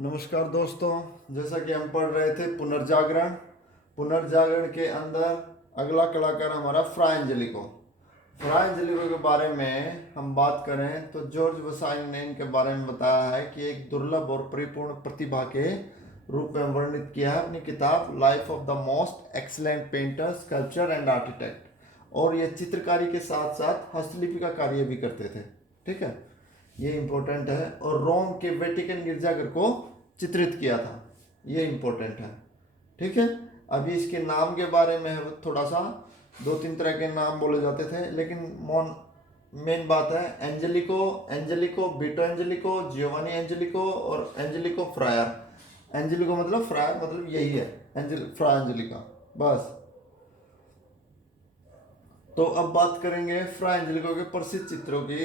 नमस्कार दोस्तों। जैसा कि हम पढ़ रहे थे पुनर्जागरण। पुनर्जागरण के अंदर अगला कलाकार हमारा फ्रा एंजेलिको। फ्रा एंजेलिको के बारे में हम बात करें तो जॉर्ज वसाई ने इनके बारे में बताया है कि एक दुर्लभ और परिपूर्ण प्रतिभा के रूप में वर्णित किया है अपनी किताब life of the most excellent painter sculpture and architect. और ये चित्रकारी के साथ साथ हस्तलिपि का कार्य भी करते थे। ठीक है, ये इंपॉर्टेंट है। और रोम के वेटिकन गिरजाघर को चित्रित किया था, ये इंपॉर्टेंट है। ठीक है, अभी इसके नाम के बारे में थोड़ा सा दो तीन तरह के नाम बोले जाते थे, लेकिन मेन बात है एंजेलिको, एंजेलिको बीटो, एंजेलिको जियोवानी, एंजेलिको और एंजेलिको फ्रायर। एंजेलिको मतलब फ्रायर मतलब यही है, फ्रा एंजेलिका बस। तो अब बात करेंगे फ्रा एंजेलिको के प्रसिद्ध चित्रों की।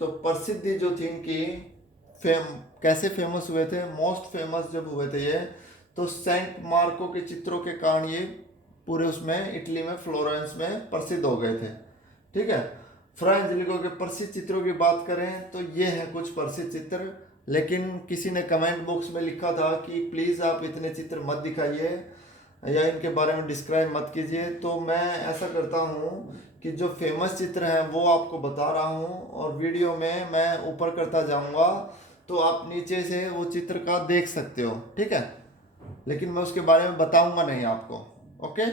तो प्रसिद्धि जो थी इनकी, फेम कैसे फेमस हुए थे, मोस्ट फेमस जब हुए थे ये, तो सेंट मार्को के चित्रों के कारण ये पूरे उसमें इटली में फ्लोरेंस में प्रसिद्ध हो गए थे। ठीक है, फ्रा एंजेलिको के प्रसिद्ध चित्रों की बात करें तो ये हैं कुछ प्रसिद्ध चित्र। लेकिन किसी ने कमेंट बॉक्स में लिखा था कि प्लीज़ आप इतने चित्र मत दिखाइए या इनके बारे में डिस्क्राइब मत कीजिए। तो मैं ऐसा करता हूँ कि जो फेमस चित्र हैं वो आपको बता रहा हूँ और वीडियो में मैं ऊपर करता जाऊँगा, तो आप नीचे से वो चित्र का देख सकते हो। ठीक है, लेकिन मैं उसके बारे में बताऊंगा नहीं आपको। ओके,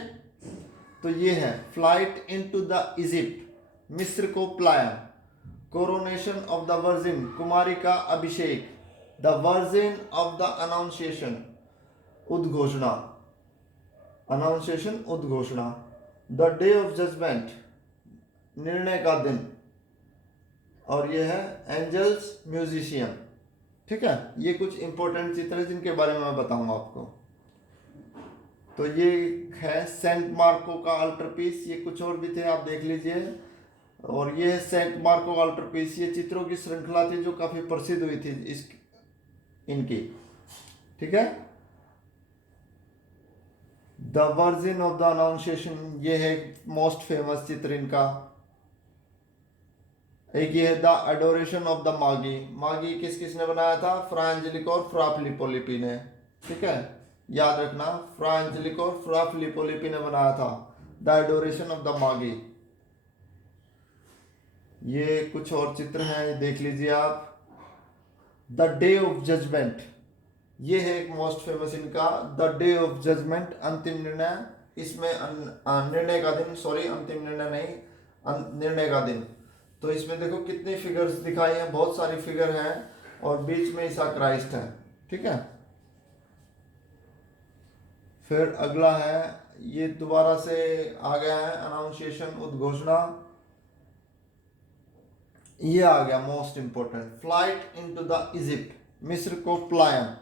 तो ये है फ्लाइट इनटू द इजिप्ट, मिस्र को पलायन, कोरोनेशन ऑफ द वर्जिन, कुमारी का अभिषेक, द वर्जिन ऑफ द अनाउंसिएशन, उद्घोषणा, अनाउंसिएशन उद्घोषणा, द डे ऑफ जजमेंट, निर्णय का दिन, और ये है एंजल्स म्यूजिशियन। ठीक है, ये कुछ इंपॉर्टेंट चित्र है जिनके बारे में मैं बताऊंगा आपको। तो ये है सेंट मार्को का अल्टर पीस, ये कुछ और भी थे आप देख लीजिए। और ये है सेंट मार्को का अल्टर पीस, ये चित्रों की श्रृंखला थी जो काफी प्रसिद्ध हुई थी इस इनकी। ठीक है, द वर्जिन ऑफ द अनाउंसिएशन, ये है मोस्ट फेमस चित्र इनका। एक ये है द एडोरेशन ऑफ द मागी। मागी किस किस ने बनाया था, फ्रा एंजेलिको और फ्रा फिलिप्पो लिपि ने। ठीक है, याद रखना, फ्रा एंजेलिको और फ्रा फिलिप्पो लिपि ने बनाया था द एडोरेशन ऑफ द मागी। ये कुछ और चित्र हैं, ये देख लीजिए आप। द डे ऑफ जजमेंट, ये है एक मोस्ट फेमस इनका, द डे ऑफ जजमेंट, अंतिम निर्णय। इसमें निर्णय का दिन, सॉरी अंतिम निर्णय नहीं, निर्णय का दिन। तो इसमें देखो कितनी फिगर्स दिखाई हैं, बहुत सारी फिगर हैं और बीच में ईसा क्राइस्ट है। ठीक है, फिर अगला है, ये दोबारा से आ गया है अनाउंसिएशन उद्घोषणा। ये आ गया most important, flight into the Egypt, मिस्र को पलायन।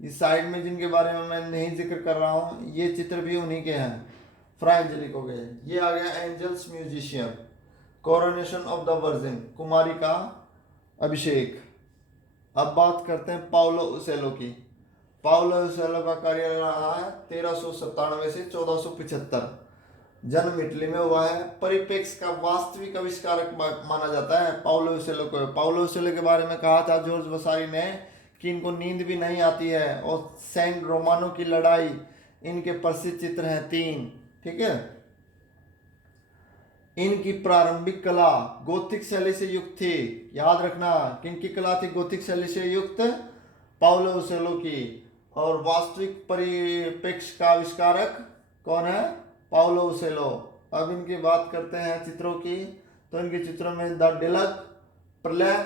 इस साइड में जिनके बारे में मैं नहीं जिक्र कर रहा हूँ, ये चित्र भी उन्हीं के हैं, फ्रा एंजेलिको के। ये आ गया angels musician, coronation of the virgin, कुमारी का अभिषेक। अब बात करते हैं पाउलो उसेलो की। पाउलो उसेलो का कार्य रहा है 1397 से 1475। जन्म इटली में हुआ है। परिप्रेक्ष्य का वास्तविक आविष्कारक माना जाता है पाउलो उसेलो को। पाउलो उसेलो के बारे में कहा था जॉर्ज वसारी ने कि इनको नींद भी नहीं आती है। और सैन रोमानो की लड़ाई, इनके प्रसिद्ध चित्र हैं 3। ठीक है, इनकी प्रारंभिक कला गोथिक शैली से युक्त थी। याद रखना, किनकी कला थी गोथिक शैली से युक्त, पाउलो उसेलो की। और वास्तविक परिप्रेक्ष्य का आविष्कारक कौन है, पाउलो उसेलो। अब इनकी बात करते हैं चित्रों की। तो इनके चित्रों में द डिलक, प्रलय,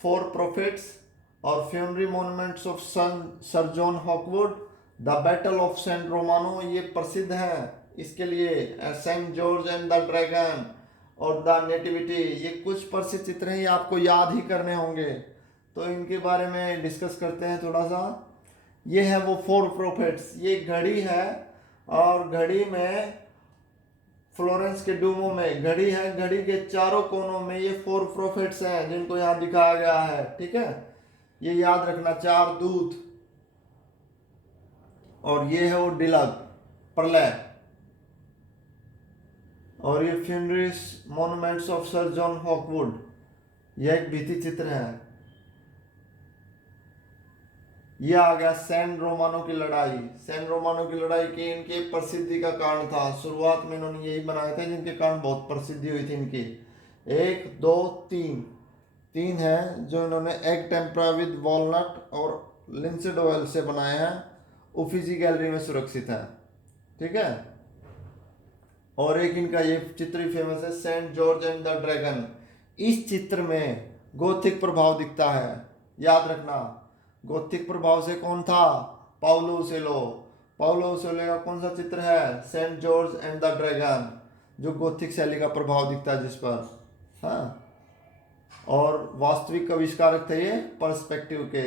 फोर प्रोफिट्स और funerary monuments of sir John Hawkwood, the battle of saint Romano, ये प्रसिद्ध है इसके लिए, saint George and the dragon और द नेटिविटी। ये कुछ प्रसिद्ध चित्र हैं, ये आपको याद ही करने होंगे। तो इनके बारे में डिस्कस करते हैं थोड़ा सा। ये है वो फोर प्रोफेट्स, ये घड़ी है और घड़ी में फ्लोरेंस के डूमो में घड़ी है, घड़ी के चारों कोनों में ये फोर प्रोफेट्स हैं जिनको यहाँ दिखाया गया है। ठीक है, ये याद रखना, 4 दूत। और ये है वो डिलग, प्रलय। और ये फ्यूनरीज मॉन्यूमेंट्स ऑफ सर जॉन हॉकवुड, यह एक भित्ति चित्र है। ये आ गया सैन रोमानो की लड़ाई। सैन रोमानो की लड़ाई की इनकी प्रसिद्धि का कारण था। शुरुआत में इन्होंने यही बनाए थे जिनके कारण बहुत प्रसिद्धि हुई थी इनकी। एक दो तीन, तीन है जो इन्होंने एग टेम्परा विद वॉलनट और लिंसेड ऑयल से बनाए हैं। उफिजी गैलरी में सुरक्षित है। ठीक है। और एक इनका ये चित्र ही फेमस है, Saint George and the dragon. इस चित्र में गोथिक प्रभाव दिखता है, याद रखना। गोथिक प्रभाव से कौन था? पाउलो उसेलो। पाउलो उसेलो का कौन सा चित्र है? Saint George and the dragon, जो गोथिक शैली का प्रभाव दिखता है जिस पर। हाँ। और वास्तविक आविष्कारक थे ये पर्सपेक्टिव के।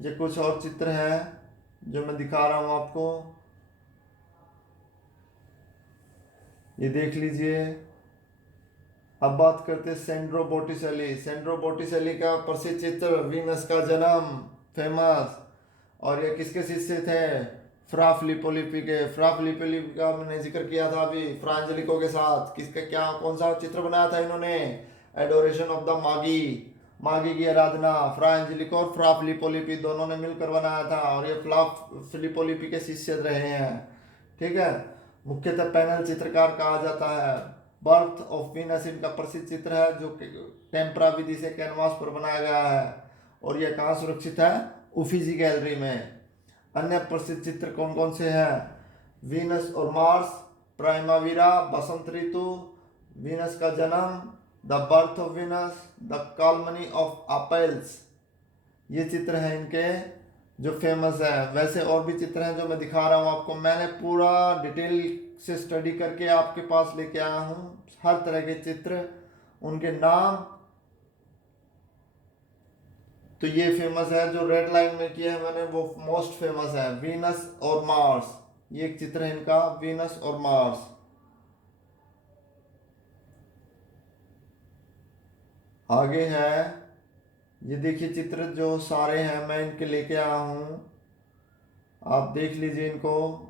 ये कुछ और चित्र है जो मैं दिखा रहा हूं आपको, ये देख लीजिए। अब बात करते हैं सेंड्रो बोटिसेली। सेंड्रो बोटिसेली का प्रसिद्ध चित्र वीनस का जन्म, फेमस। और ये किसके शिष्य थे? फ्रा फिलिप्पो लिपि के। फ्रा फिलिप्पो लिपि का मैंने जिक्र किया था अभी, फ्रा एंजेलिको के साथ। किसका क्या कौन सा चित्र बनाया था इन्होंने? एडोरेशन ऑफ द मागी, मागी की आराधना। फ्रा एंजेलिको और फ्रा फिलिप्पो लिपि दोनों ने मिलकर बनाया था, और ये फ्रा फिलिप्पो लिपि के शिष्य रहे हैं। ठीक है। मुख्यतः पैनल चित्रकार कहा जाता है। बर्थ ऑफ वीनस इनका प्रसिद्ध चित्र है जो टेम्परा विधि से कैनवास पर बनाया गया है, और यह कहाँ सुरक्षित है? उफिजी गैलरी में। अन्य प्रसिद्ध चित्र कौन कौन से हैं? वीनस और मार्स, प्राइमाविरा बसंत ऋतु, वीनस का जन्म, the birth of Venus, the calumny of Apelles. ये चित्र हैं इनके जो फेमस है। वैसे और भी चित्र हैं जो मैं दिखा रहा हूँ आपको। मैंने पूरा डिटेल से स्टडी करके आपके पास लेके आया हूँ हर तरह के चित्र, उनके नाम। तो ये फेमस है, जो रेड लाइन में किया है मैंने वो मोस्ट फेमस है, वीनस और मार्स। ये एक चित्र है इनका, वीनस और मार्स। आगे है, ये देखिए चित्र जो सारे हैं मैं इनके लेके आया हूँ, आप देख लीजिए इनको।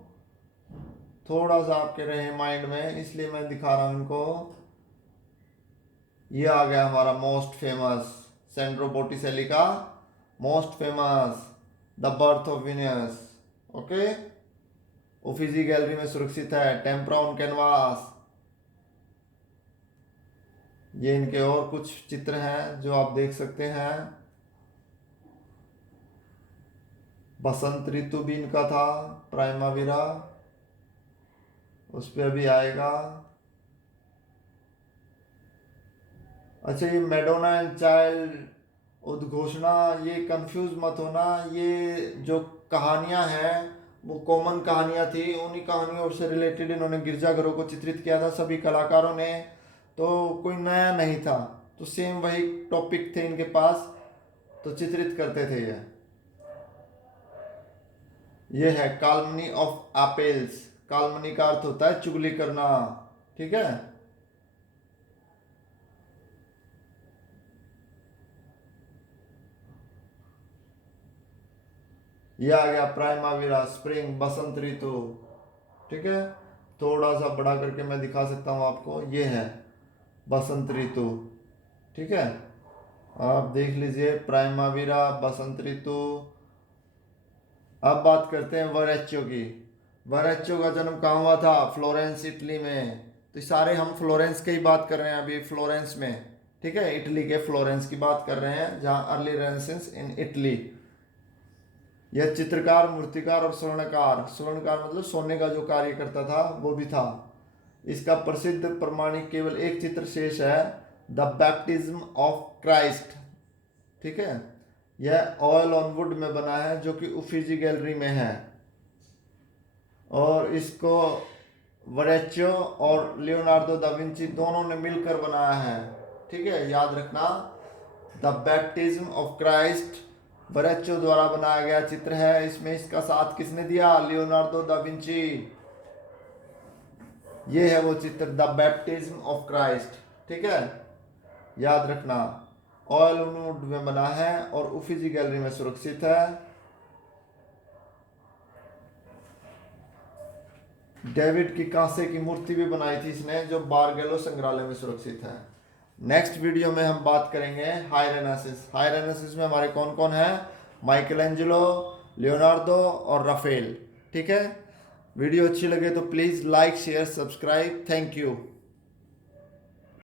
थोड़ा सा आपके रहे माइंड में इसलिए मैं दिखा रहा हूँ इनको। ये आ गया हमारा मोस्ट फेमस, सेंड्रो बोटिसेली का most famous the birth of Venus. Okay. Uffizi gallery में सुरक्षित है, टेम्परा ऑन कैनवास। ये इनके और कुछ चित्र हैं जो आप देख सकते हैं। बसंत ऋतु भी इनका था, प्राइमाविरा, उस पर अभी आएगा। अच्छा, ये मेडोना एंड चाइल्ड उद्घोषणा, ये कंफ्यूज मत होना। ये जो कहानियां हैं वो कॉमन कहानियां थी, उन्हीं कहानियों से रिलेटेड इन्होंने गिरजाघरों को चित्रित किया था सभी कलाकारों ने। तो कोई नया नहीं था, तो सेम वही टॉपिक थे इनके पास, तो चित्रित करते थे ये है काल्मनी ऑफ एपेल्स। काल्मनी का अर्थ होता है चुगली करना। ठीक है। ये आ गया प्राइमाविरा, स्प्रिंग, बसंत ऋतु। ठीक है। थोड़ा सा बड़ा करके मैं दिखा सकता हूँ आपको, ये है बसंत ऋतु। ठीक है। आप देख लीजिए प्राइमाविरा, बसंत ऋतु। अब बात करते हैं वरेच्चो की। वरेच्चो का जन्म कहाँ हुआ था? फ्लोरेंस, इटली में। तो सारे हम फ्लोरेंस की ही बात कर रहे हैं अभी, फ्लोरेंस में। ठीक है, इटली के फ्लोरेंस की बात कर रहे हैं, जहाँ अर्ली रेनेसेंस इन इटली। यह चित्रकार, मूर्तिकार और स्वर्णकार, स्वर्णकार मतलब सोने का जो कार्य करता था वो भी था। इसका प्रसिद्ध प्रमाणिक केवल एक चित्र शेष है, द बैप्टिज्म ऑफ क्राइस्ट। ठीक है। यह ऑयल ऑन वुड में बना है जो कि उफिजी गैलरी में है, और इसको वरेच्चो और लियोनार्डो दा विंची दोनों ने मिलकर बनाया है। ठीक है, याद रखना। द बैप्टिज्म ऑफ क्राइस्ट वरेच्चो द्वारा बनाया गया चित्र है। इसमें इसका साथ किसने दिया? Leonardo da Vinci. ये है वो चित्र, द बैप्टिज्म ऑफ क्राइस्ट। ठीक है, याद रखना। ऑयल वुड में बना है और उफिजी गैलरी में सुरक्षित है। डेविड की कांसे की मूर्ति भी बनाई थी इसने, जो बारगेलो संग्रहालय में सुरक्षित है। नेक्स्ट वीडियो में हम बात करेंगे हाई रेनेसिस। हाई रेनेसिस में हमारे कौन कौन है? माइकल एंजेलो, लियोनार्डो और राफेल। ठीक है, वीडियो अच्छी लगे तो please like share subscribe. Thank you.